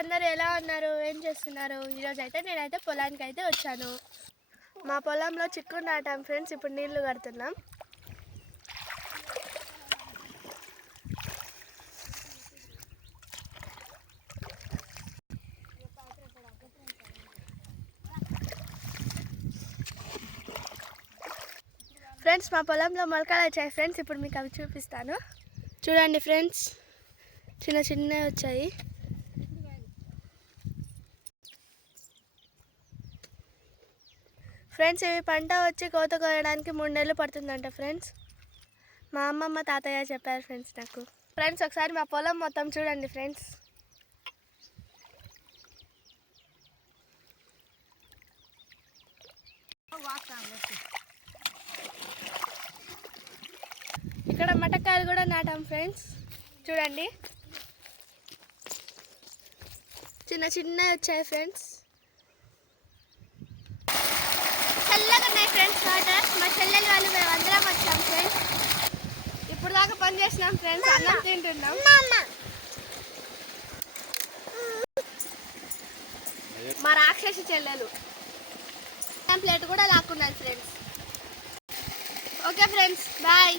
అందరూ ఎలా ఉన్నారు, ఏం చేస్తున్నారు? ఈరోజు అయితే నేనైతే పొలానికి అయితే వచ్చాను. మా పొలంలో చిక్కుడు నాటాం ఫ్రెండ్స్. ఇప్పుడు నీళ్లు కడుతున్నాం. ఫ్రెండ్స్ మా పొలంలో మొలకలు వచ్చాయి ఫ్రెండ్స్. ఇప్పుడు మీకు అవి చూపిస్తాను. చూడండి ఫ్రెండ్స్, చిన్న చిన్నవి వచ్చాయి. ఫ్రెండ్స్ ఇవి పంట వచ్చి కోత కోయడానికి 3 నెలలు పడుతుందంట ఫ్రెండ్స్. మా అమ్మమ్మ తాతయ్య చెప్పారు ఫ్రెండ్స్ నాకు. ఫ్రెండ్స్ ఒకసారి మా పొలం మొత్తం చూడండి ఫ్రెండ్స్. ఇక్కడ మటకాయలు కూడా నాటాం ఫ్రెండ్స్. చూడండి చిన్న చిన్నవి వచ్చాయి ఫ్రెండ్స్. చల్లగా ఉన్నాయి ఫ్రెండ్స్ వాటర్. మా చెల్లెలు వాళ్ళు మేము అందరం వచ్చాం ఫ్రెండ్స్. ఇప్పుడు దాకా పని చేసినాం ఫ్రెండ్స్. అన్నం తింటున్నాం. మా రాక్షసి చెల్లెలు ప్లేట్ కూడా లాక్కున్నాను ఫ్రెండ్స్. Okay friends, bye.